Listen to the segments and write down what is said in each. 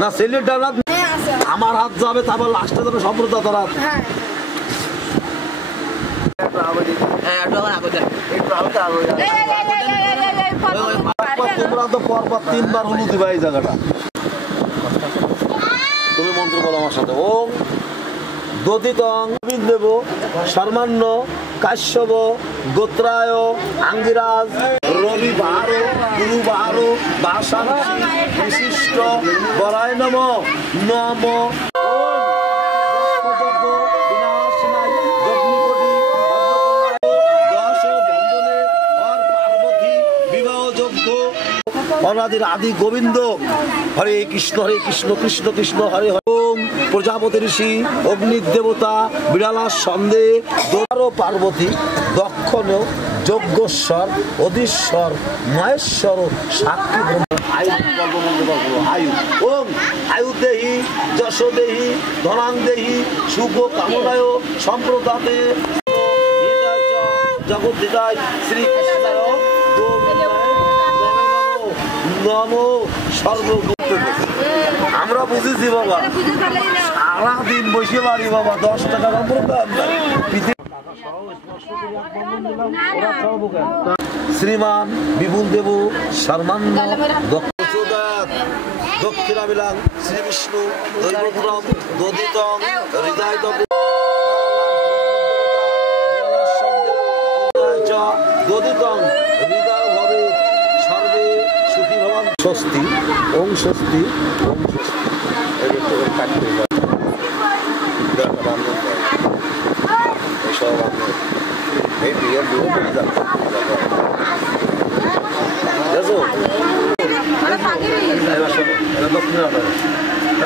না ছেলের ডালাত আমার হাত যাবে, তারপর লাস্টে যাবে সম্প্রদায় তারা। তোমরা তো পরপর 3 বার হলু দিবা এই জায়গাটা। তুমি মন্ত্র বলো আমার সাথে। ওম দধিতং দেব শর্মান্ন কাশ্যপ গোত্রায় আঙ্গিরাজ রবিবার গুরুবার বাসাংশী বিশিষ্ট বরায় নম নম অনাদির আদি গোবিন্দ হরে কৃষ্ণ কৃষ্ণ কৃষ্ণ হরে হরে। ওম প্রজাপতি ঋষি অগ্নির দেবতা বিড়ালার সন্দেহ দ্বার পার্বতী দক্ষণ যজ্ঞেশ্বর অধীশ্বর মহেশ্বর সাক্ষী আয়ু। ওম আয়ু দেহি যশ দেহি ধনাং দেহি শুভ কামনায় সম্প্রদাতে জগদ্ধিতায় শ্রীকৃষ্ণ নমো সর্বগুপ্ত। আমরা বুঝেছি বাবা, সারাদিন বসে বাড়ি বাবা 10 টাকা শ্রীমান বিপুল দেব শর্মান্ন দক্ষিণাবিলাং শ্রী বিষ্ণু দৈবপুরম দধিতং হৃদয় দধিতং হৃদয় ভবে সর্বে সুখী ভবান। স্বস্তি ওম স্বস্তি ওম স্বস্তি। এই বিয়ের বিয়ে করে যাচ্ছে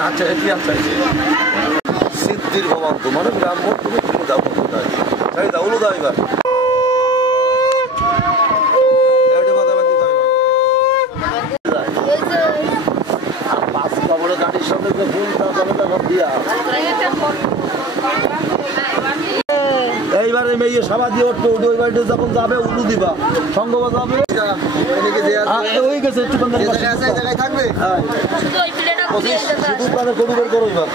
আচ্ছা কি আচ্ছা সিদ্ধির ভবান তো মানে ব্রাহ্মণ তুমি দাও তাই দাও দাও এবার গাড়ির সামনে যে ফুল দিয়া এইবারে মেয়ে সভা দিয়ে উঠবে, উঠে ওই বাড়িতে যখন যাবে উলু দিবা সঙ্গ বাজাবে ওই গেছে একটু থাকবে। হ্যাঁ শুধু করো এবার।